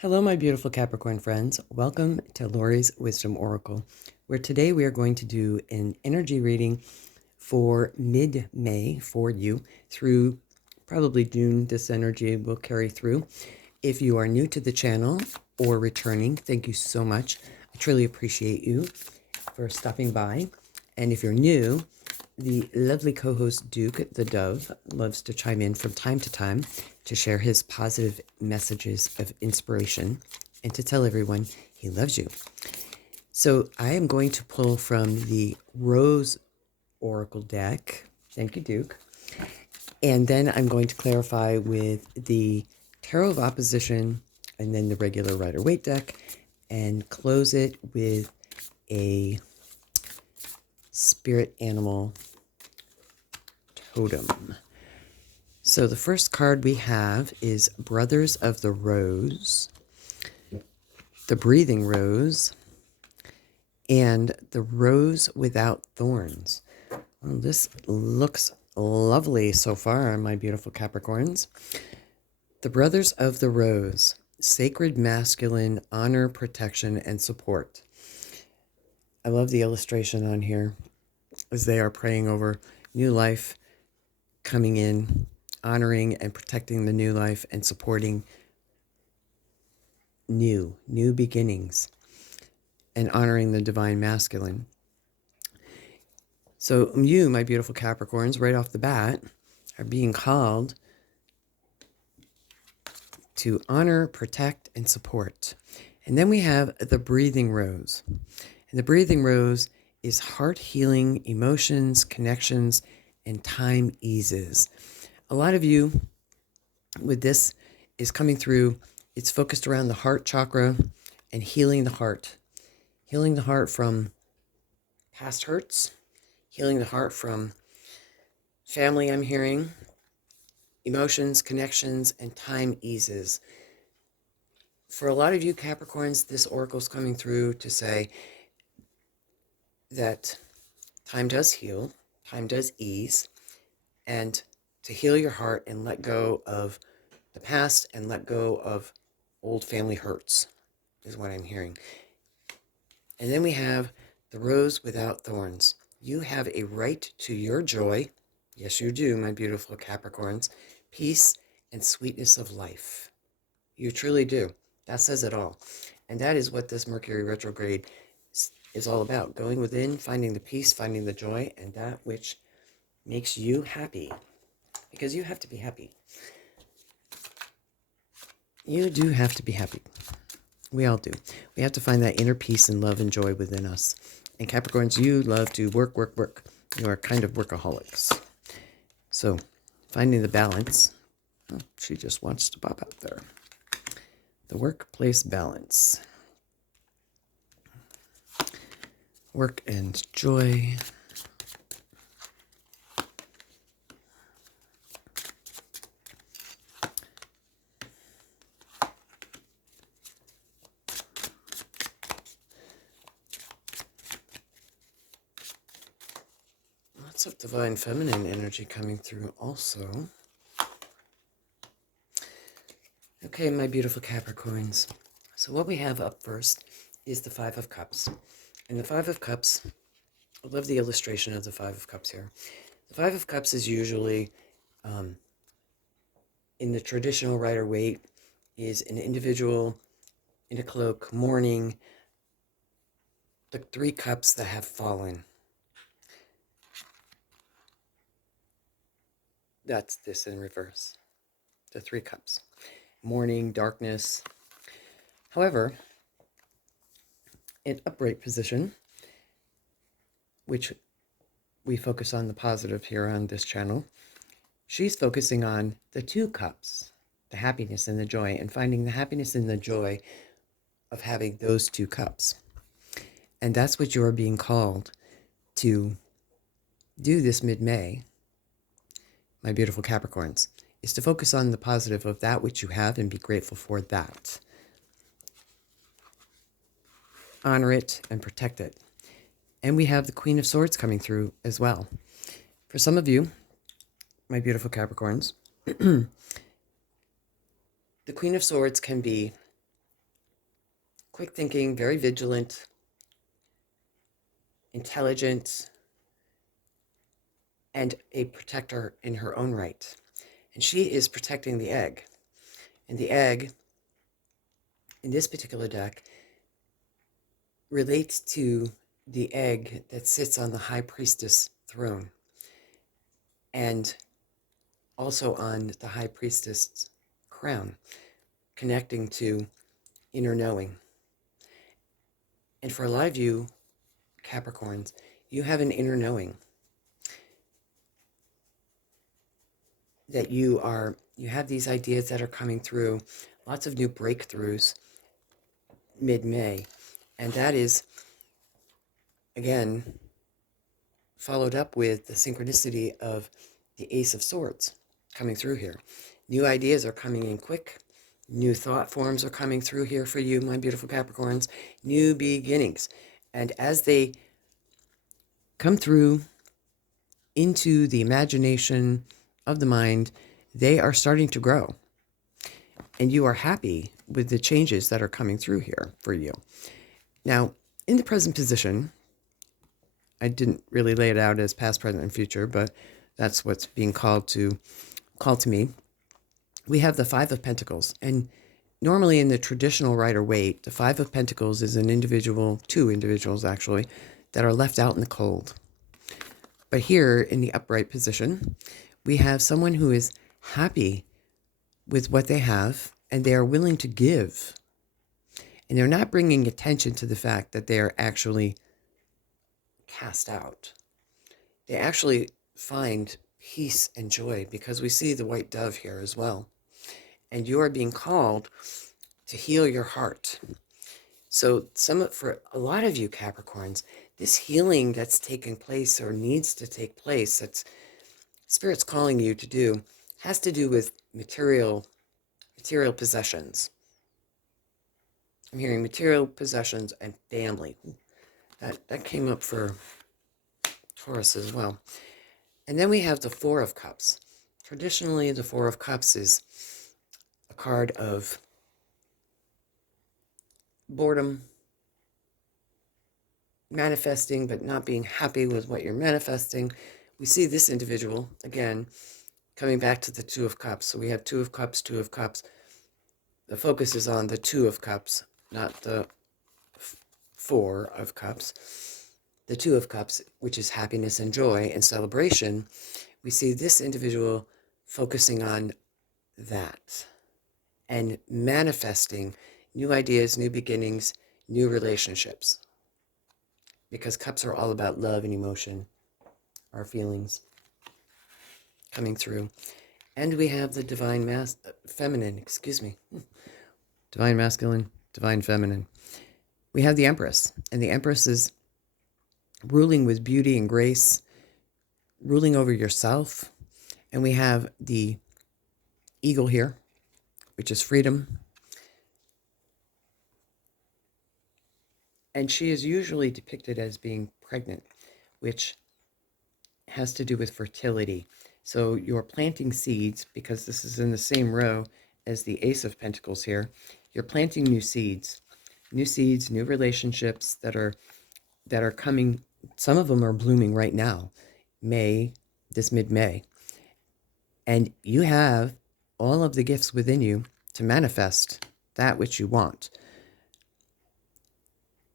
Hello, my beautiful Capricorn friends. Welcome to Lori's Wisdom Oracle, where today we are going to do an energy reading for mid-May for you through probably June. This energy will carry through. If you are new to the channel or returning, thank you so much. I truly appreciate you for stopping by. And if you're new, the lovely co-host Duke the Dove loves to chime in from time to time to share his positive messages of inspiration and to tell everyone he loves you. So I am going to pull from the Rose Oracle deck. Thank you, Duke. And then I'm going to clarify with the Tarot of Opposition and then the regular Rider-Waite deck and close it with a spirit animal totem. So the first card we have is Brothers of the Rose, the Breathing Rose, and the Rose Without Thorns. Well, this looks lovely so far, my beautiful Capricorns. The Brothers of the Rose, sacred masculine honor, protection, and support. I love the illustration on here as they are praying over new life coming in, honoring and protecting the new life and supporting new beginnings and honoring the divine masculine. So you, my beautiful Capricorns, right off the bat, are being called to honor, protect, and support. And then we have the Breathing Rose. And the Breathing Rose is heart healing, emotions, connections, and time eases. A lot of you with this is coming through. It's focused around the heart chakra and healing the heart. Healing the heart from past hurts. Healing the heart from family, I'm hearing. Emotions, connections, and time eases. For a lot of you Capricorns, this oracle is coming through to say that time does heal, time does ease, and to heal your heart and let go of the past and let go of old family hurts is what I'm hearing. And then we have the Rose Without Thorns. You have a right to your joy. Yes, you do, my beautiful Capricorns. Peace and sweetness of life. You truly do. That says it all. And that is what this Mercury retrograde is all about. Going within, finding the peace, finding the joy, and that which makes you happy. Because you have to be happy. You do have to be happy. We all do. We have to find that inner peace and love and joy within us. And Capricorns, you love to work, work, work. You are kind of workaholics. So, finding the balance. Oh, she just wants to pop out there. The workplace balance. Work and joy. Lots of divine feminine energy coming through also. Okay, my beautiful Capricorns. So what we have up first is the Five of Cups. And the Five of Cups, I love the illustration of the Five of Cups here. The Five of Cups is usually, in the traditional Rider-Waite, is an individual in a cloak mourning the three cups that have fallen. That's this in reverse. The three cups. Mourning, darkness. However, in upright position, which we focus on the positive here on this channel, she's focusing on the two cups, the happiness and the joy, and finding the happiness and the joy of having those two cups. And that's what you're being called to do this mid-May, my beautiful Capricorns, is to focus on the positive of that which you have and be grateful for that. Honor it and protect it. And we have the Queen of Swords coming through as well. For some of you, my beautiful Capricorns, the Queen of Swords can be quick thinking, very vigilant, intelligent, and a protector in her own right. And she is protecting the egg. And the egg, in this particular deck, relates to the egg that sits on the High Priestess throne, and also on the High Priestess crown, connecting to inner knowing. And for a lot of you, Capricorns, you have an inner knowing that you have these ideas that are coming through, lots of new breakthroughs mid-May. And that is, again, followed up with the synchronicity of the Ace of Swords coming through here. New ideas are coming in quick. New thought forms are coming through here for you, my beautiful Capricorns. New beginnings. And as they come through into the imagination of the mind, they are starting to grow. And you are happy with the changes that are coming through here for you. Now, in the present position, I didn't really lay it out as past, present, and future, but that's what's being called to me. We have the Five of Pentacles. And normally in the traditional Rider-Waite, the Five of Pentacles is an individual, two individuals actually, that are left out in the cold. But here in the upright position, we have someone who is happy with what they have, and they are willing to give. And they're not bringing attention to the fact that they are actually cast out. They actually find peace and joy, because we see the white dove here as well. And you are being called to heal your heart. So for a lot of you Capricorns, this healing that's taking place or needs to take place, that's Spirit's calling you to do, has to do with material possessions. I'm hearing material possessions and family. That came up for Taurus as well. And then we have the Four of Cups. Traditionally, the Four of Cups is a card of boredom, manifesting but not being happy with what you're manifesting. We see this individual, again, coming back to the Two of Cups. So we have Two of Cups, Two of Cups. The focus is on the Two of Cups, not the Four of Cups. The Two of Cups, which is happiness and joy and celebration. We see this individual focusing on that and manifesting new ideas, new beginnings, new relationships. Because cups are all about love and emotion, our feelings coming through. And we have the divine feminine, divine masculine, divine feminine. We have the Empress, and the Empress is ruling with beauty and grace, ruling over yourself. And we have the eagle here, which is freedom. And she is usually depicted as being pregnant, which has to do with fertility. So you're planting seeds, because this is in the same row as the Ace of Pentacles here. You're planting new seeds, new relationships that are coming. Some of them are blooming right now, this mid-May. And you have all of the gifts within you to manifest that which you want.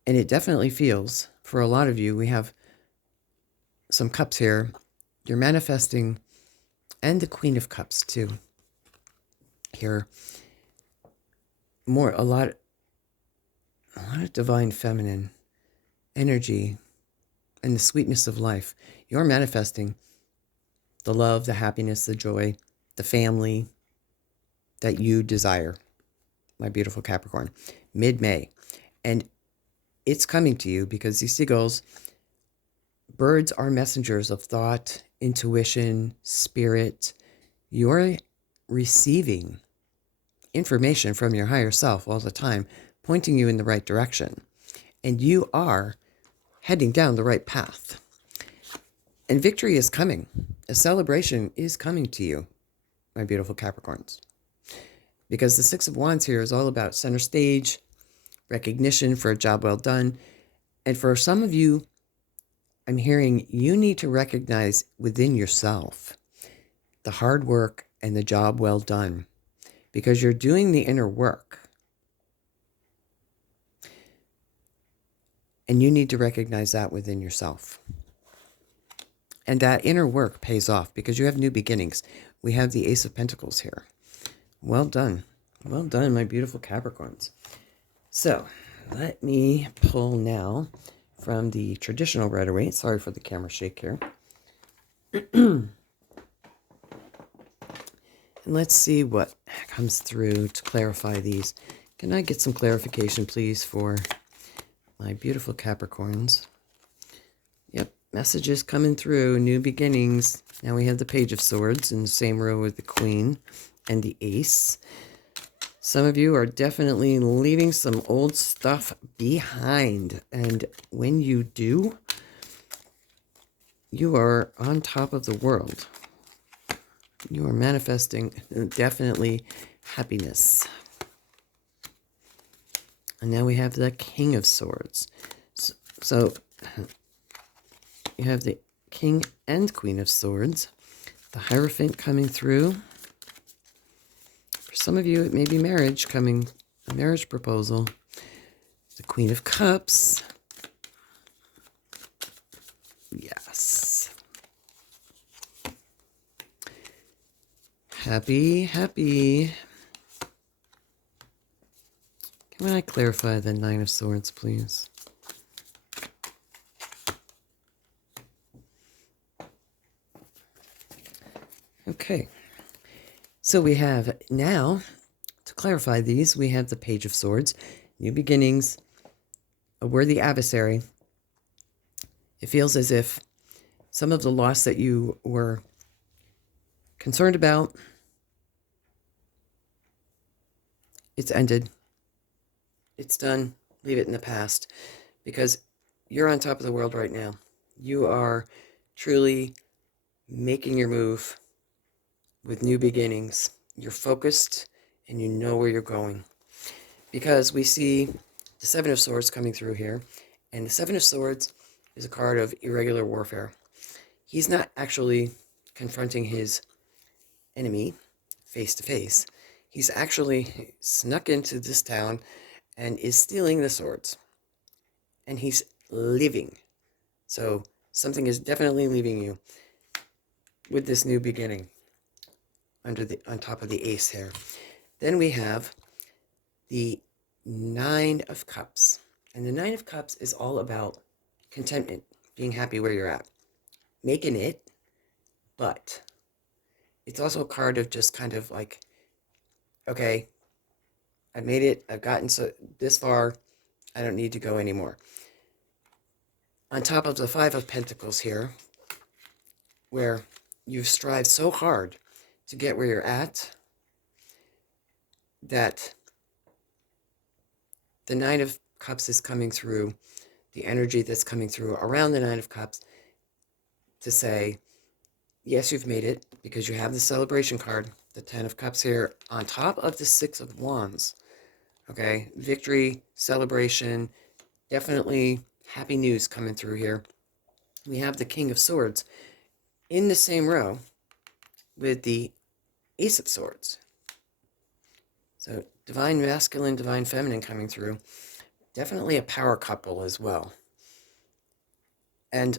And it definitely feels, for a lot of you, we have some cups here. You're manifesting, and the Queen of Cups too. Here, a lot of divine feminine energy and the sweetness of life. You're manifesting the love, the happiness, the joy, the family that you desire, my beautiful Capricorn, mid-May. And it's coming to you because these seagulls, birds are messengers of thought, intuition, spirit. You're receiving information from your higher self all the time, pointing you in the right direction. And you are heading down the right path. And victory is coming. A celebration is coming to you, my beautiful Capricorns. Because the Six of Wands here is all about center stage, recognition for a job well done. And for some of you, I'm hearing you need to recognize within yourself the hard work and the job well done, because you're doing the inner work. And you need to recognize that within yourself. And that inner work pays off because you have new beginnings. We have the Ace of Pentacles here. Well done. Well done, my beautiful Capricorns. So, let me pull now from the traditional Rider-Waite. Sorry for the camera shake here. And let's see what comes through to clarify these. Can I get some clarification, please, for my beautiful Capricorns? Yep, messages coming through, new beginnings. Now we have the Page of Swords in the same row with the Queen and the Ace. Some of you are definitely leaving some old stuff behind. And when you do, you are on top of the world. You are manifesting definitely happiness. And now we have the King of Swords. So you have the King and Queen of Swords. The Hierophant coming through. For some of you, it may be marriage coming, a marriage proposal. The Queen of Cups. Yes. Happy, happy. Can I clarify the Nine of Swords, please? Okay. So we have now, to clarify these, we have the Page of Swords, new beginnings, a worthy adversary. It feels as if some of the loss that you were concerned about, it's ended. It's done. Leave it in the past. Because you're on top of the world right now. You are truly making your move with new beginnings. You're focused and you know where you're going. Because we see the Seven of Swords coming through here. And the Seven of Swords is a card of irregular warfare. He's not actually confronting his enemy face to face. He's actually snuck into this town and is stealing the swords. And he's living. So something is definitely leaving you with this new beginning on top of the Ace here. Then we have the Nine of Cups. And the Nine of Cups is all about contentment, being happy where you're at, making it, but it's also a card of just kind of like, okay, I've made it, I've gotten this far, I don't need to go anymore. On top of the Five of Pentacles here, where you've strived so hard to get where you're at, that the Nine of Cups is coming through, the energy that's coming through around the Nine of Cups to say, yes, you've made it, because you have the celebration card, the Ten of Cups here, on top of the Six of Wands. Okay, victory, celebration, definitely happy news coming through here. We have the King of Swords in the same row with the Ace of Swords. So divine masculine, divine feminine coming through. Definitely a power couple as well. And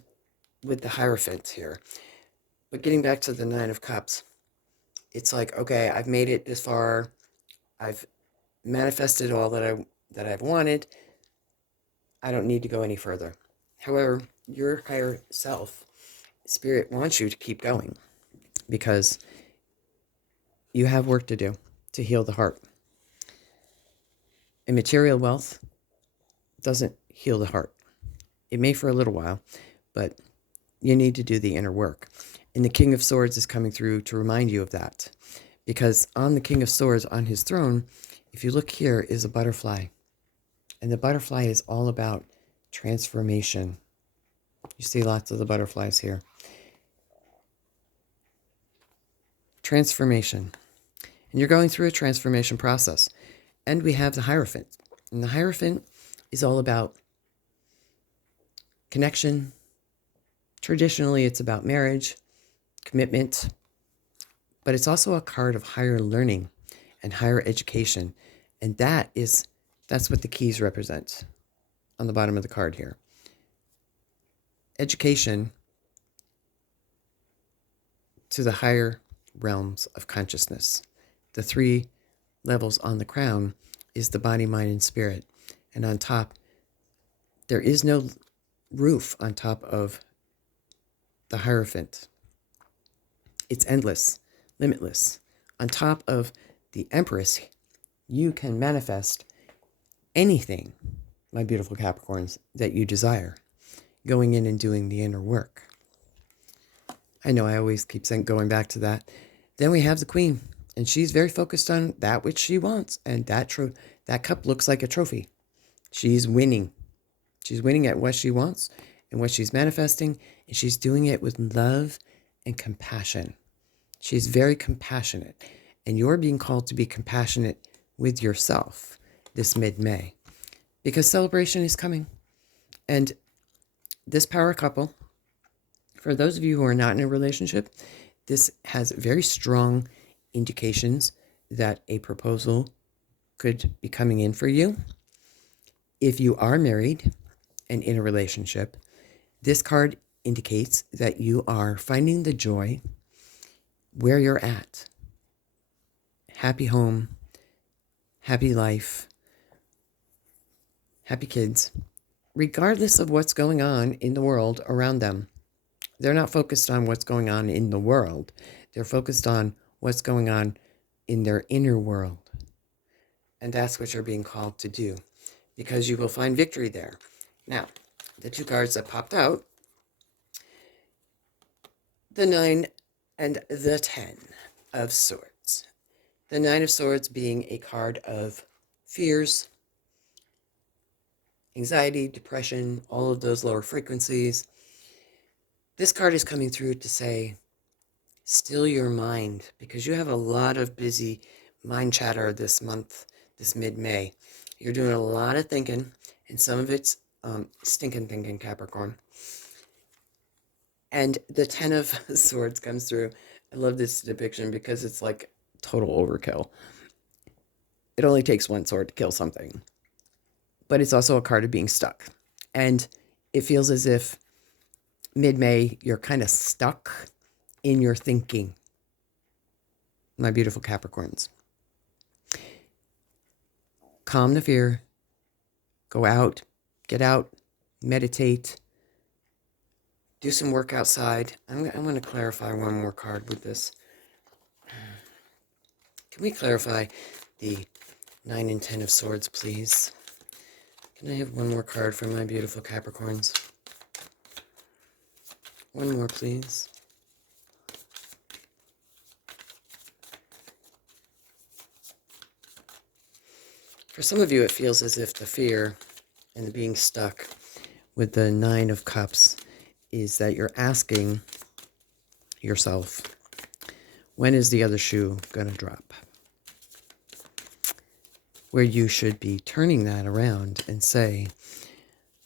with the Hierophant here. But getting back to the Nine of Cups, it's like, okay, I've made it this far. I've manifested all that I've wanted. I don't need to go any further. However, your higher self, Spirit, wants you to keep going because you have work to do to heal the heart. And material wealth doesn't heal the heart. It may for a little while, but you need to do the inner work. And the King of Swords is coming through to remind you of that. Because on the King of Swords, on his throne, if you look here, is a butterfly. And the butterfly is all about transformation. You see lots of the butterflies here. Transformation. And you're going through a transformation process. And we have the Hierophant. And the Hierophant is all about connection. Traditionally, it's about marriage, commitment, but it's also a card of higher learning and higher education. And that's what the keys represent on the bottom of the card here. Education to the higher realms of consciousness. The 3 levels on the crown is the body, mind, and spirit. And on top, there is no roof on top of the Hierophant. It's endless, limitless. On top of the Empress, you can manifest anything, my beautiful Capricorns, that you desire, going in and doing the inner work. I know I always keep going back to that. Then we have the Queen, and she's very focused on that which she wants, and that cup looks like a trophy. She's winning. She's winning at what she wants and what she's manifesting, and she's doing it with love and compassion. She's very compassionate, and you're being called to be compassionate with yourself this mid-May, because celebration is coming. And this power couple, for those of you who are not in a relationship, this has very strong indications that a proposal could be coming in for you. If you are married and in a relationship, this card indicates that you are finding the joy where you're at. Happy home, happy life, happy kids, regardless of what's going on in the world around them. They're not focused on what's going on in the world. They're focused on what's going on in their inner world. And that's what you're being called to do, because you will find victory there. Now, the 2 cards that popped out, the 9 and the 10 of Swords. The 9 of Swords being a card of fears, anxiety, depression, all of those lower frequencies. This card is coming through to say, still your mind, because you have a lot of busy mind chatter this month, this mid-May. You're doing a lot of thinking, and some of it's stinking thinking, Capricorn. And the 10 of Swords comes through. I love this depiction because it's like total overkill. It only takes 1 sword to kill something. But it's also a card of being stuck. And it feels as if mid-May, you're kind of stuck in your thinking, my beautiful Capricorns. Calm the fear. Go out, get out, meditate, do some work outside. I'm going to clarify one more card with this. Can we clarify the 9 and 10 of Swords, please? Can I have one more card for my beautiful Capricorns? One more, please. For some of you, it feels as if the fear and the being stuck with the 9 of Cups is that you're asking yourself, when is the other shoe going to drop? Where you should be turning that around and say,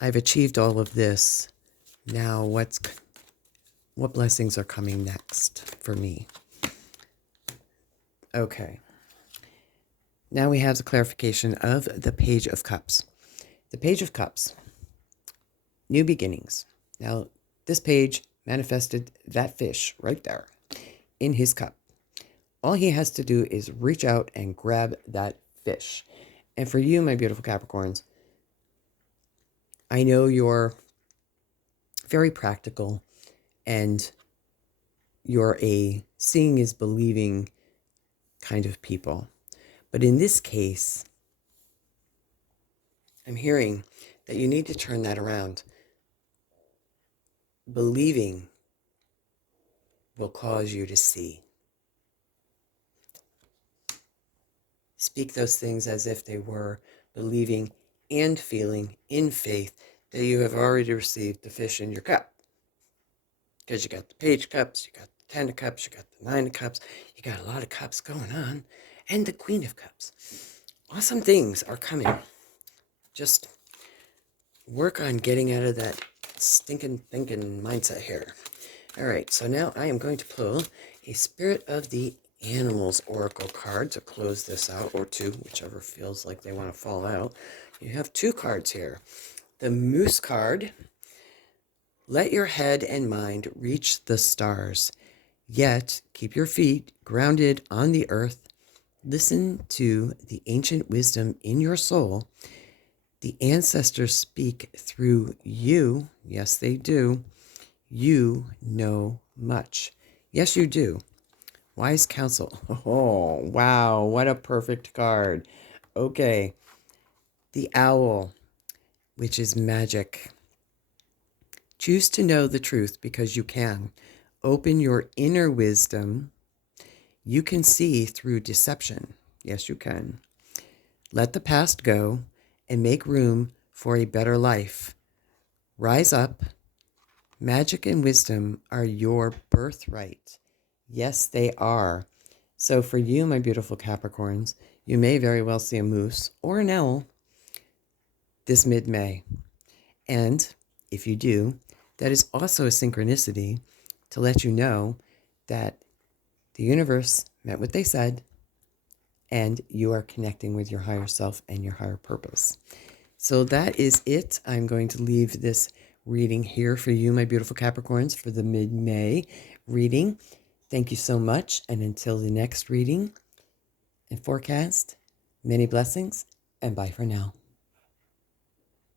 I've achieved all of this. Now what blessings are coming next for me? Okay. Now we have the clarification of the Page of Cups. The Page of Cups, new beginnings. Now, this page manifested that fish right there in his cup. All he has to do is reach out and grab that fish. And for you, my beautiful Capricorns, I know you're very practical and you're a seeing is believing kind of people. But in this case, I'm hearing that you need to turn that around. Believing will cause you to see. Speak those things as if they were, believing and feeling in faith that you have already received the fish in your cup. Because you got the Page of Cups, you got the 10 of Cups, you got the 9 of Cups, you got a lot of cups going on, and the Queen of Cups. Awesome things are coming. just work on getting out of that stinking thinking mindset here. All right, so now I am going to pull a Spirit of the Animals Oracle card to close this out, or two, whichever feels like they want to fall out. You have two cards here. The Moose card. Let your head and mind reach the stars, yet keep your feet grounded on the earth. Listen to the ancient wisdom in your soul. The ancestors speak through you. Yes, they do. You know much. Yes, you do. Wise counsel. Oh, wow. What a perfect card. Okay. The owl, which is magic. Choose to know the truth because you can. Open your inner wisdom. You can see through deception. Yes, you can. Let the past go and make room for a better life. Rise up. Magic and wisdom are your birthright. Yes, they are. So for you, my beautiful Capricorns, you may very well see a moose or an owl this mid-May. And if you do, that is also a synchronicity to let you know that the universe meant what they said, and you are connecting with your higher self and your higher purpose. So that is it. I'm going to leave this reading here for you, my beautiful Capricorns, for the mid-May reading. Thank you so much. And until the next reading and forecast, many blessings and bye for now.